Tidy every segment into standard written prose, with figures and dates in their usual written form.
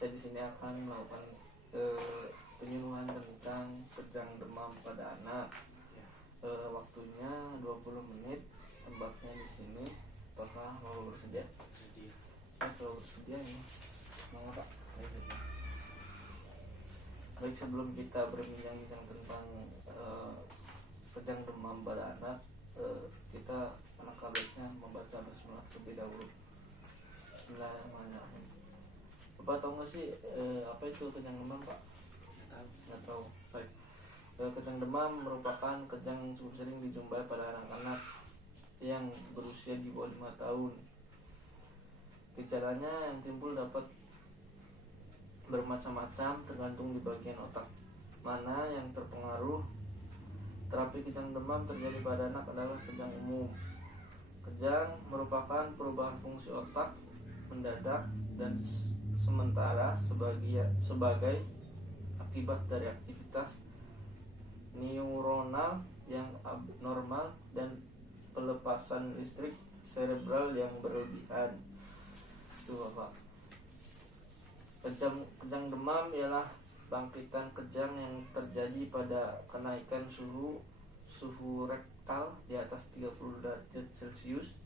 Saya di sini akan melakukan penyuluhan tentang kejang demam pada anak. Waktunya 20 menit. Tempatnya di sini. Apakah mau bersedia? Saya kalau bersedia ini. Semangat Pak. Baik, sebelum kita berbincang-bincang tentang kejang demam pada anak, kita alangkah baiknya membaca basmalah terlebih dahulu. Bismillahirrahmanirrahim. Bapak tahu nggak sih apa itu kejang demam, Pak? Nggak tahu. Baik. Kejang demam merupakan kejang yang cukup sering dijumpai pada anak-anak yang berusia di bawah 5 tahun. Gejalanya yang timbul dapat bermacam-macam tergantung di bagian otak mana yang terpengaruh. Terapi kejang demam terjadi pada anak adalah kejang umum. Kejang merupakan perubahan fungsi otak mendadak dan sementara sebagai akibat dari aktivitas neuronal yang abnormal dan pelepasan listrik cerebral yang berlebihan. Itu Bapak. Kejang demam ialah bangkitan kejang yang terjadi pada kenaikan suhu rektal di atas 30 derajat Celcius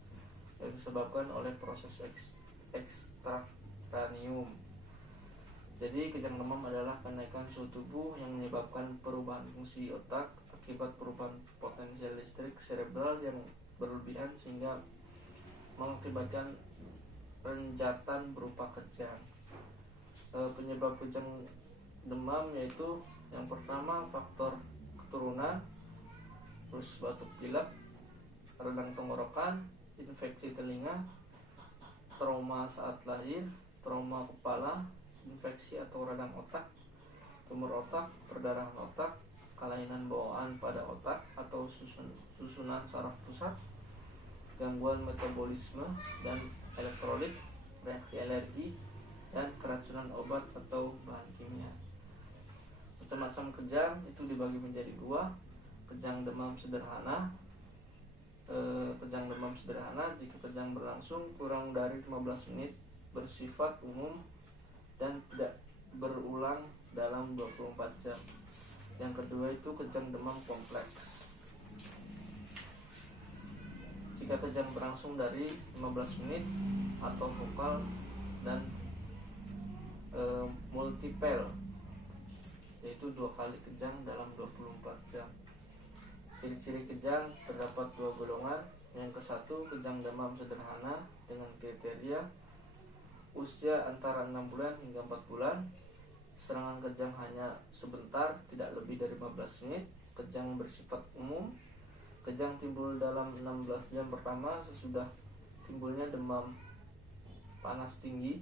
yang disebabkan oleh proses ekstrakranium. Jadi kejang demam adalah kenaikan suhu tubuh yang menyebabkan perubahan fungsi otak akibat perubahan potensial listrik cerebral yang berlebihan sehingga mengakibatkan renjatan berupa kejang. Penyebab kejang demam yaitu yang pertama faktor keturunan, terus batuk pilek, radang tenggorokan, infeksi telinga, trauma saat lahir, trauma kepala, infeksi atau radang otak, tumor otak, perdarahan otak, kelainan bawaan pada otak atau susunan saraf pusat, gangguan metabolisme dan elektrolit, reaksi alergi, dan keracunan obat atau bahan kimia. Macam-macam kejang itu dibagi menjadi dua. Kejang demam sederhana. Kejang demam sederhana jika kejang berlangsung kurang dari 15 menit, bersifat umum dan tidak berulang dalam 24 jam. Yang kedua itu kejang demam kompleks. Jika kejang berlangsung dari 15 menit atau vokal dan multiple, yaitu 2 kali kejang dalam 24 jam. Ciri-ciri kejang terdapat 2 golongan. Yang ke-1 kejang demam sederhana dengan kriteria usia antara 6 bulan hingga 4 bulan. Serangan kejang hanya sebentar, tidak lebih dari 15 menit. Kejang bersifat umum. Kejang timbul dalam 16 jam pertama sesudah timbulnya demam panas tinggi.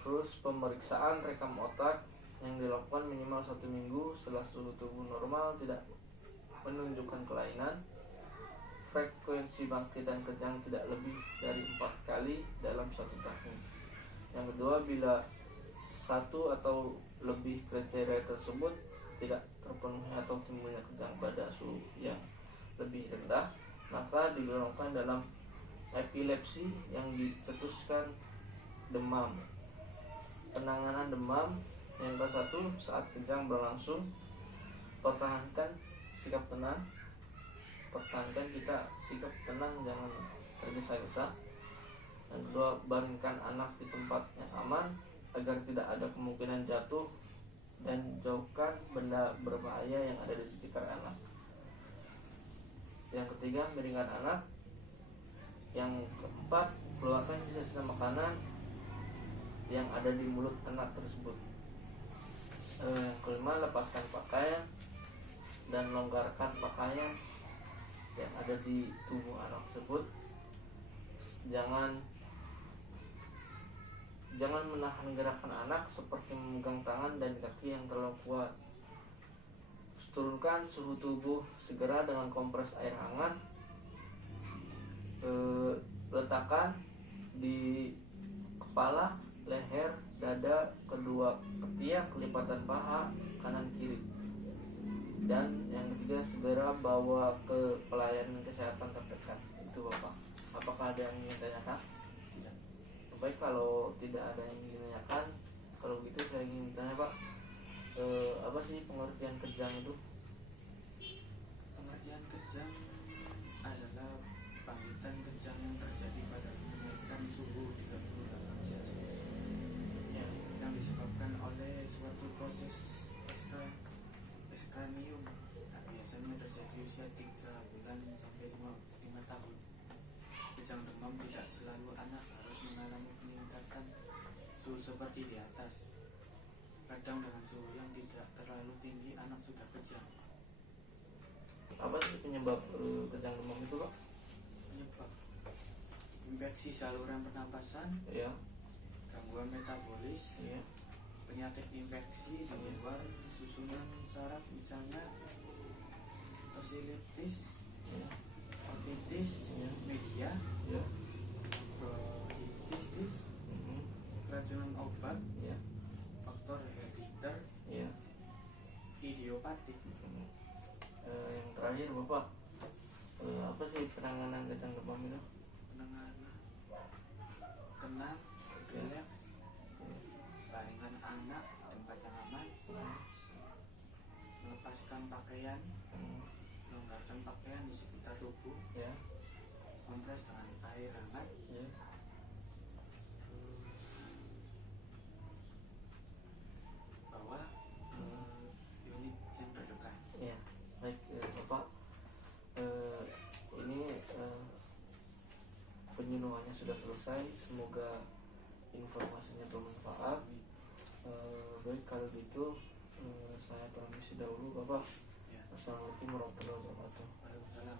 Terus pemeriksaan rekam otak yang dilakukan minimal 1 minggu setelah suhu tubuh normal tidak menunjukkan kelainan. Frekuensi bangkitan kejang tidak lebih dari 4 kali dalam 1 tahun. Yang kedua, bila 1 atau lebih kriteria tersebut tidak terpenuhi atau timbulnya kejang pada suhu yang lebih rendah, maka digolongkan dalam epilepsi yang dicetuskan demam. Penanganan demam yang ke-1 saat kejang berlangsung, pertahankan sikap tenang. Pertahankan kita sikap tenang, jangan tergesa-gesa. Yang kedua, baringkan anak di tempat yang aman agar tidak ada kemungkinan jatuh, dan jauhkan benda berbahaya yang ada di sekitar anak. Yang ketiga, miringkan anak. Yang keempat, keluarkan sisa-sisa makanan yang ada di mulut anak tersebut. Yang kelima, lepaskan pakaian dan longgarkan pakaian yang ada di tubuh anak tersebut. Jangan menahan gerakan anak seperti memegang tangan dan kaki yang terlalu kuat. Turunkan suhu tubuh segera dengan kompres air hangat. Letakkan di kepala, leher, dada, kedua ketiak, kelipatan paha kanan kiri. Dan yang ketiga, segera bawa ke pelayanan kesehatan terdekat. Itu Bapak. Apakah ada yang ingin tanyakan? Baik, kalau tidak ada yang ditanyakan, kalau begitu saya ingin tanya Pak, apa sih pengertian kejang itu? Pengertian kejang adalah bangkitan kejang yang terjadi pada kenaikan suhu 38 Celcius Ya. yang disebabkan oleh suatu proses eskranium. Nah, biasanya terjadi usia 3 bulan sampai 5 tahun. Kejang demam tidak selalu anak harus mengalami peningkatan suhu seperti di atas. Kadang dengan suhu yang tidak terlalu tinggi anak sudah kejang. Apa sih penyebab kejang demam itu Pak? Penyebab infeksi saluran pernapasan, Ya. gangguan metabolis, Ya. penyakit infeksi di luar susunan saraf, misalnya tonsillitis, Ya. otitis Ya. media, Ya. bronkitis, Mhm. keracunan obat, Ya. faktor herediter, Ya. idiopatik. Yang terakhir Bapak, apa sih penanganan kejang demam itu? Penanganan tenang, rileks, baringan anak tempat yang aman, melepaskan pakaian, longgarkan pakaian di sekitar tubuh, Ya. kompres dengan air hangat, Ya. bawa ke unit yang terdekat. Ya. Baik Bapak, ini penyuluhannya sudah selesai. Semoga informasinya bermanfaat. Baik, kalau gitu saya permisi dahulu Bapak. Ya. Assalamualaikum warahmatullahi wabarakatuh. Waalaikumsalam.